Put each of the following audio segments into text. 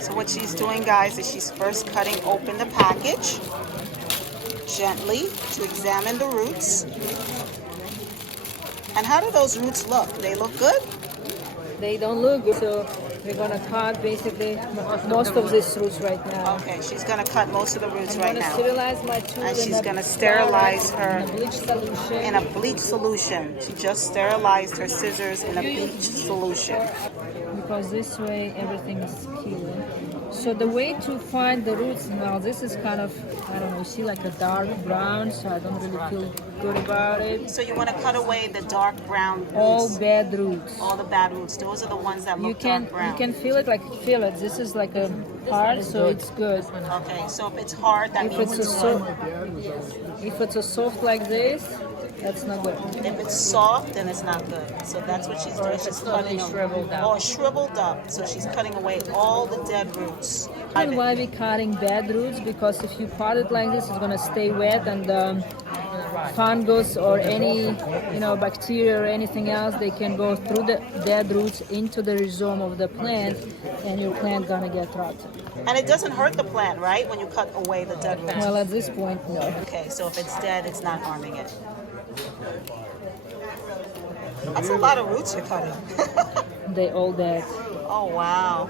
So what she's doing, guys, is she's first cutting open the package gently to examine the roots. And how do those roots look? They look good? They don't look good, so we're gonna cut basically most of these roots right now. Okay, she's gonna cut most of the roots right now. I'm gonna sterilize my tool And she's gonna sterilize her in a bleach solution. in a bleach solution. She just sterilized her scissors in a bleach solution. Because this way everything is peeling. So the way to find the roots, now this is kind of, I don't know, you see like a dark brown, so I don't really feel good about it. So you want to cut away the dark brown roots. All bad roots. All the bad roots. Those are the ones that look dark brown. You can feel it, feel it. This is like a hard, so it's good. Okay, so if it's hard, that means it's good. If it's a soft like this, that's not good. If it's soft, then it's not good. So that's what she's doing. She's cutting shriveled up. Oh, shriveled up. So she's cutting away all the dead roots. And why we cutting bad roots? Because if you cut it like this, it's gonna stay wet, and fungus or any bacteria or anything else, they can go through the dead roots into the rhizome of the plant, and your plant gonna get rotten. And it doesn't hurt the plant, right? When you cut away the dead roots. Well, at this point, no. Okay, so if it's dead, it's not harming it. That's a lot of roots you're cutting. They all dead. Oh, wow.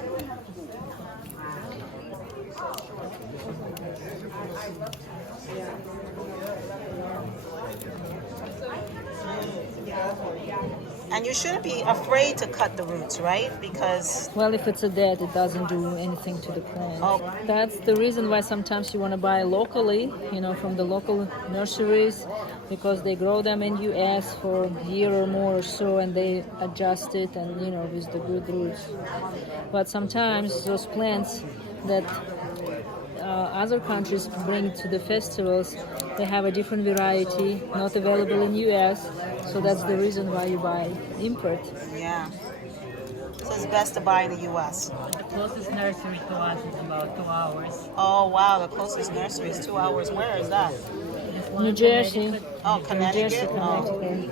And you shouldn't be afraid to cut the roots, right? Because... Well, if it's a dead, it doesn't do anything to the plant. Oh. That's the reason why sometimes you want to buy locally, from the local nurseries, because they grow them in U.S. for a year or more or so, and they adjust it and, with the good roots. But sometimes those plants that other countries bring to the festivals, they have a different variety, not available in U.S., so that's the reason why you buy import. Yeah. So it's best to buy in the U.S. The closest nursery to us is about 2 hours. Oh, wow. The closest nursery is 2 hours. Where is that? New Jersey. Oh, Connecticut? New Jersey, Connecticut.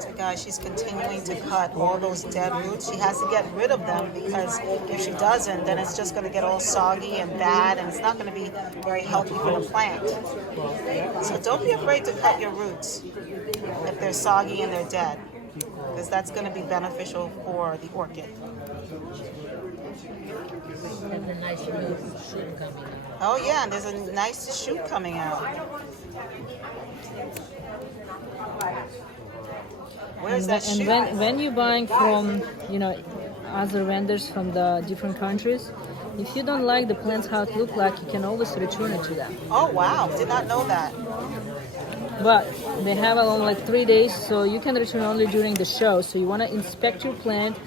So guys, she's continuing to cut all those dead roots. She has to get rid of them, because if she doesn't, then it's just going to get all soggy and bad, and it's not going to be very healthy for the plant. So don't be afraid to cut your roots if they're soggy and they're dead, because that's going to be beneficial for the orchid. There's a nice shoot coming out. Oh yeah, and there's a nice shoot coming out. Where's that shoot? And when you're buying from, other vendors from the different countries, if you don't like the plants how it look like, you can always return it to them. Oh wow, did not know that. But they have only 3 days, so you can return only during the show. So you want to inspect your plant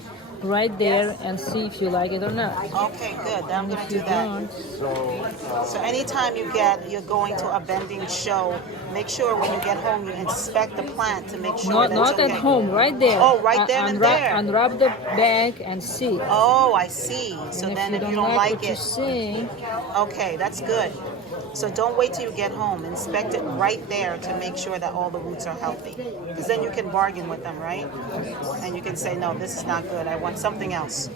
right there and see if you like it or not. Okay, good. Then I'm going to do that. So anytime you're going to a vending show, make sure when you get home you inspect the plant to make sure Not okay. at home, right there. Oh, right there and there. Unwrap the bag and see. Oh, I see. So and then if you don't like what it, you're seeing, okay, that's good. So don't wait till you get home. Inspect it right there to make sure that all the roots are healthy. Because then you can bargain with them, right? And you can say, no, this is not good. I want something else.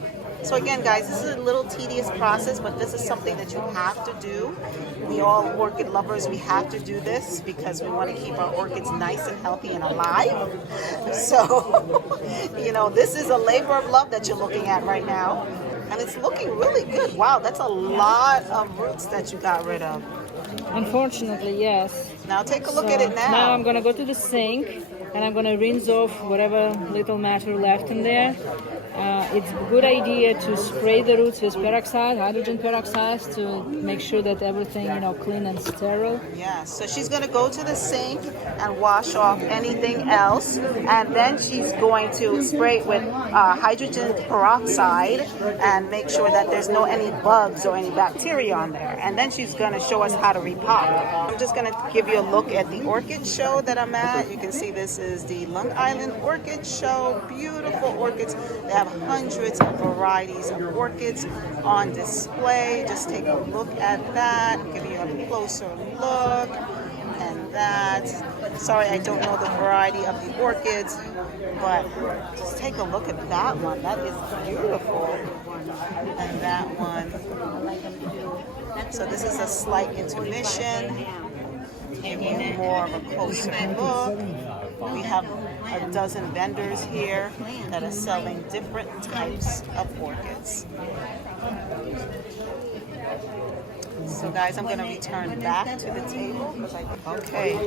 So again, guys, this is a little tedious process, but this is something that you have to do. We all orchid lovers, we have to do this because we want to keep our orchids nice and healthy and alive. So, this is a labor of love that you're looking at right now. And it's looking really good. Wow, that's a lot of roots that you got rid of. unfortunately, yes. Now take a look at it now. Now I'm going to go to the sink and I'm going to rinse off whatever little matter left in there. It's a good idea to spray the roots with peroxide, hydrogen peroxide, to make sure that everything, clean and sterile. Yeah, so she's going to go to the sink and wash off anything else, and then she's going to spray it with hydrogen peroxide and make sure that there's any bugs or any bacteria on there. And then she's going to show us how to repot. I'm just going to give you a look at the orchid show that I'm at. You can see this is the Long Island Orchid Show. Beautiful orchids. They have hundreds of varieties of orchids on display. Just take a look at that, give you a closer look. And that. Sorry, I don't know the variety of the orchids, but just take a look at that one. That is beautiful. And that one. So this is a slight intermission. Give you more of a closer look. We have a dozen vendors here that are selling different types of orchids. So guys, I'm going to return back to the table. Okay,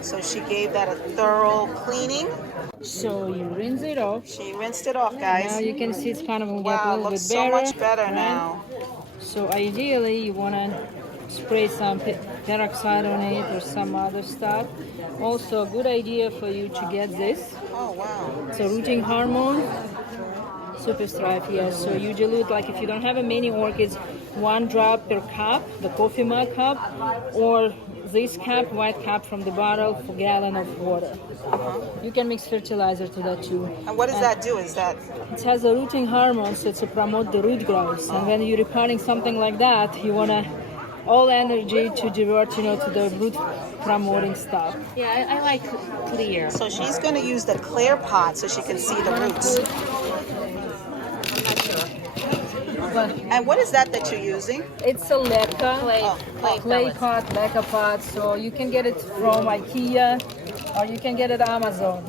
so she gave that a thorough cleaning. So you rinse it off. She rinsed it off, Now guys. you can see it's kind of get a Wow, little looks bit so better. much better right? now. So ideally you want to spray some peroxide on it or some other stuff. Also a good idea for you to get this. Oh, wow. It's a rooting hormone. Super strife, yes. So you dilute, like if you don't have many orchids, 1 drop per cup, the coffee mug cup, or this cup, white cup from the bottle for gallon of water. You can mix fertilizer to that too. And what does that do? Is that... It has a rooting hormone, so it's to promote the root growth. And when you're repotting something like that, you want to all energy to divert, to the root promoting stuff. Yeah, I like clear. So she's going to use the clear pot so she can see the roots. And what is that you're using? It's a leca, clay pellet. pot, leca pot. So you can get it from IKEA or you can get it Amazon.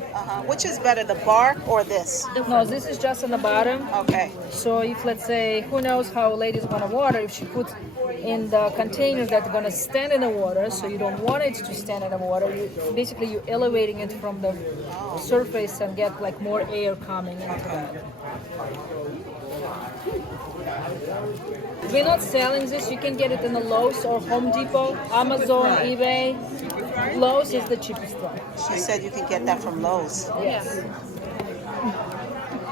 Which is better, the bark or this? No, this is just on the bottom. Okay. So if, let's say, who knows how a lady's gonna water, if she puts in the containers that are gonna stand in the water, so you don't want it to stand in the water, you're elevating it from the surface and get like more air coming into that. We're not selling this. You can get it in the Lowe's or Home Depot, Amazon, eBay. Lowe's is the cheapest one. She said you can get that from Lowe's. Yes.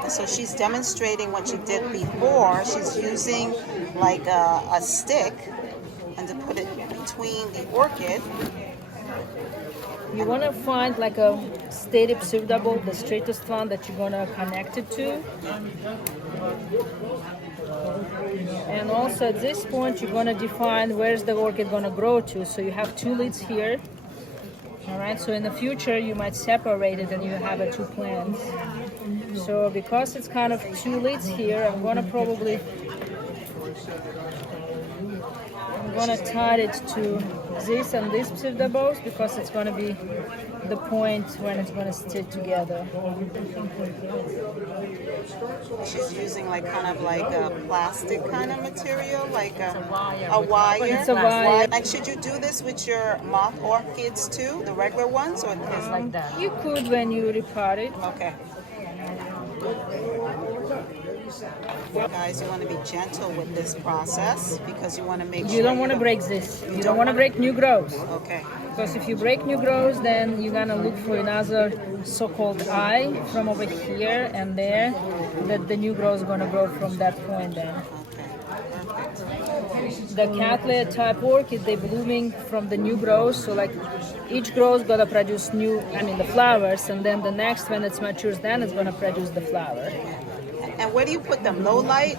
So she's demonstrating what she did before. She's using like a stick and to put it between the orchid. You want to find like a steady pseudobulb, the straightest one that you're going to connect it to. And also at this point you're going to define where's the orchid going to grow to. So you have 2 leads here. All right, so in the future you might separate it and you have 2 plants. So because it's kind of 2 leads here, I'm going to tie it to this and this pseudobulbs because it's going to be the point when it's going to stick together. She's using like kind of like a plastic kind of material, like a wire. It's a wire. And should you do this with your moth orchids too, the regular ones, or It's like that. You could when you repot it. Okay. Guys, you want to be gentle with this process because you want to make sure You don't want to break this. You don't want to break new growth. Okay. Because if you break new growth, then you're gonna look for another so-called eye from over here and there, that the new growth is gonna grow from that point then. The Cattleya type orchid, they're blooming from the new growth, so like each growth gonna produce the flowers, and then the next when it matures, then it's gonna produce the flower. And where do you put them? Low light?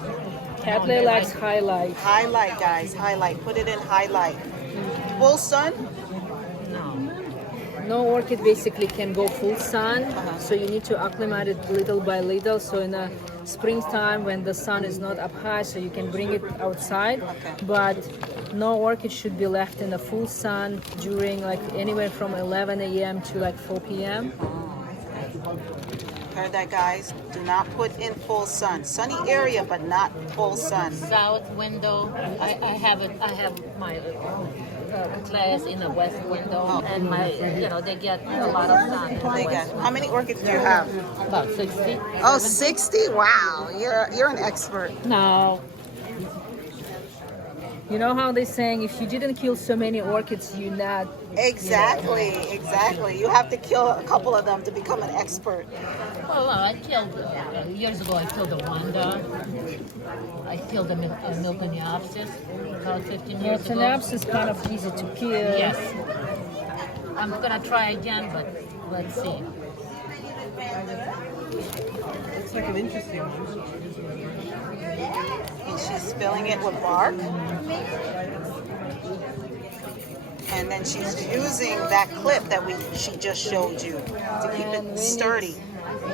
Cattleya likes highlight. Highlight, guys. Highlight. Put it in highlight. Full sun? No orchid basically can go full sun, so you need to acclimate it little by little. So in the springtime when the sun is not up high, so you can bring it outside, but no orchid should be left in the full sun during like anywhere from 11 a.m. to like 4 p.m. Heard that, guys? Do not put in full sun. Sunny area, but not full sun. South window. I have my class in the west window, and they get a lot of sun. In the They west. got, how many orchids do you have? About 60. Oh, 60? Wow, you're an expert. No. You know how they're saying if you didn't kill so many orchids, you're not. Exactly. You have to kill a couple of them to become an expert. Well, I killed, years ago I killed a Wanda. I killed a Miltonopsis about 15 years ago. Synapse is kind of easy to kill. Yes. I'm gonna try again, but let's see. It's like an interesting one. And she's filling it with bark. And then she's using that clip that she just showed you to keep And it sturdy.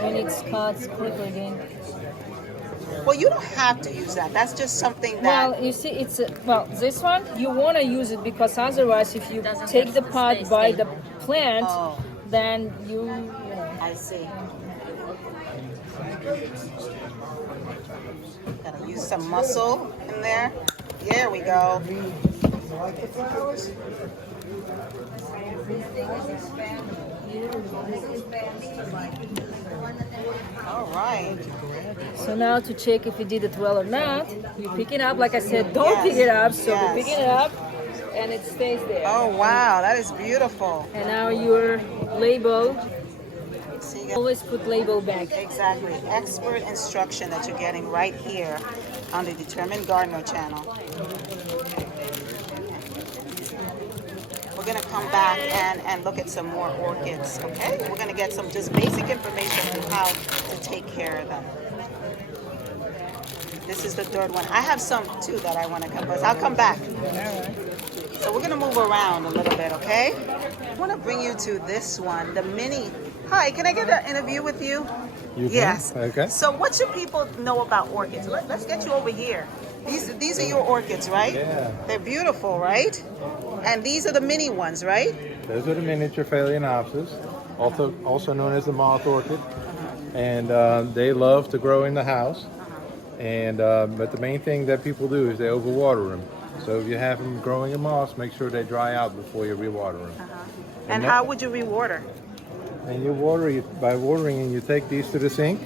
When it's cut, clip again. Well, you don't have to use that. That's just something that. Well, you see, it's well, this one you want to use it because otherwise, if you Doesn't take have the to pot stay by the stable. plant, Oh. then you know. I see. Gotta use some muscle in there. There we go. All right. So now to check if you did it well or not, you pick it up. Like I said, don't Yes, pick it up. So yes. you pick it up, and it stays there. Oh wow, that is beautiful. And now your label. So you get Always put label back. exactly expert instruction that you're getting right here on the Determined Gardener channel. We're gonna come back and look at some more orchids, okay? We're gonna get some just basic information on how to take care of them. This is the third one. I have some too that I wanna come, but I'll come back. So we're gonna move around a little bit, okay? I wanna bring you to this one, the mini. Hi, can I get an interview with you? You can? Yes. Okay. So what should people know about orchids? Let's get you over here. These are your orchids, right? Yeah. They're beautiful, right? And these are the mini ones, right? Those are the miniature phalaenopsis, also known as the moth orchid. And they love to grow in the house. And but the main thing that people do is they overwater them. So if you have them growing in moss, make sure they dry out before you rewater them. And how would you rewater? And you water it by watering, and you take these to the sink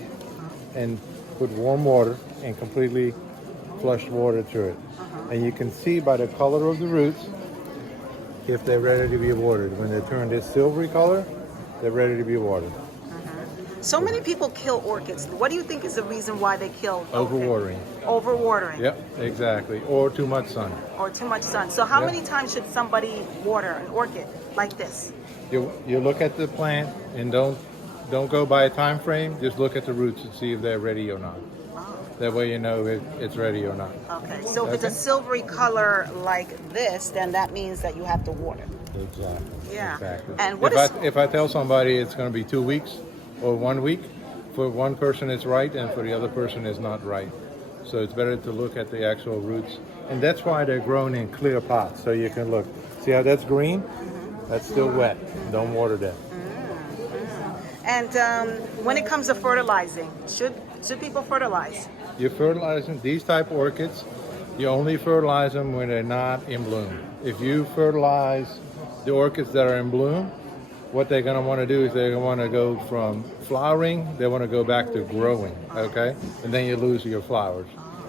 and put warm water and completely flushed water through it. And you can see by the color of the roots if they're ready to be watered. When they turn this silvery color, they're ready to be watered. So many people kill orchids. What do you think is the reason why they kill? Overwatering. Overwatering. Yep, exactly. Or too much sun. Or too much sun. So how Yeah. many times should somebody water an orchid like this? You look at the plant and don't go by a time frame. Just look at the roots and see if they're ready or not. That way you know if it's ready or not. Okay. So if it's a Okay. silvery color like this, then that means that you have to water. Exactly. Yeah. Exactly. And what if I tell somebody it's going to be 2 weeks or 1 week, for one person it's right and for the other person it's not right. So it's better to look at the actual roots. And that's why they're grown in clear pots. So you can look. See how that's green? That's still wet. Don't water that. And when it comes to fertilizing, should people fertilize? You fertilize them, these type of orchids, you only fertilize them when they're not in bloom. If you fertilize the orchids that are in bloom, what they're going to want to do is they're going to want to go from flowering, they want to go back to growing, okay? And then you lose your flowers.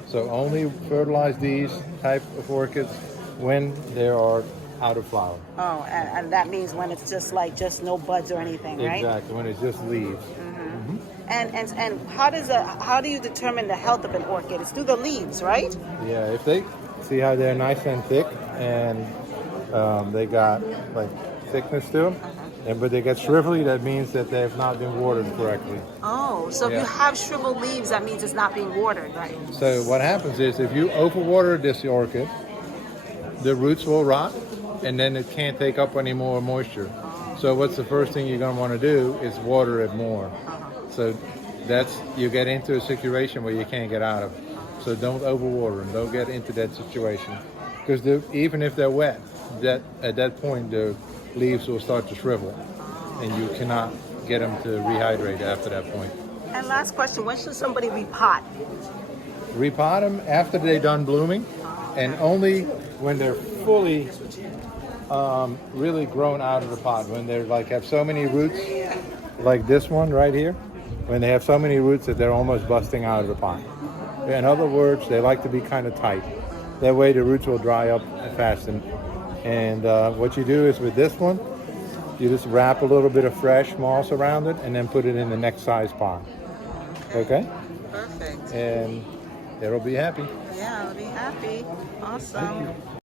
So only fertilize these type of orchids when they are out of flower. Oh, and that means when it's just no buds or anything, right? Exactly, when it's just leaves. And how do you determine the health of an orchid? It's through the leaves, right? Yeah, if they see how they're nice and thick and they got like thickness to them, but they get shrivelly, that means that they have not been watered correctly. Oh, so if Yeah. you have shriveled leaves, that means it's not being watered, right? So what happens is if you overwater this orchid, the roots will rot and then it can't take up any more moisture. So what's the first thing you're going to want to do is water it more. So you get into a situation where you can't get out of. So don't overwater them. Don't get into that situation. Because even if they're wet, at that point the leaves will start to shrivel. And you cannot get them to rehydrate after that point. And last question, when should somebody repot? Repot them after they're done blooming, and only when they're fully really grown out of the pot. When they're have so many roots, like this one right here, when they have so many roots that they're almost busting out of the pot. In other words, they like to be kind of tight. That way the roots will dry up fast. And what you do is with this one, you just wrap a little bit of fresh moss around it and then put it in the next size pot. Okay? Perfect. And it'll be happy. Yeah, I'll be happy. Awesome.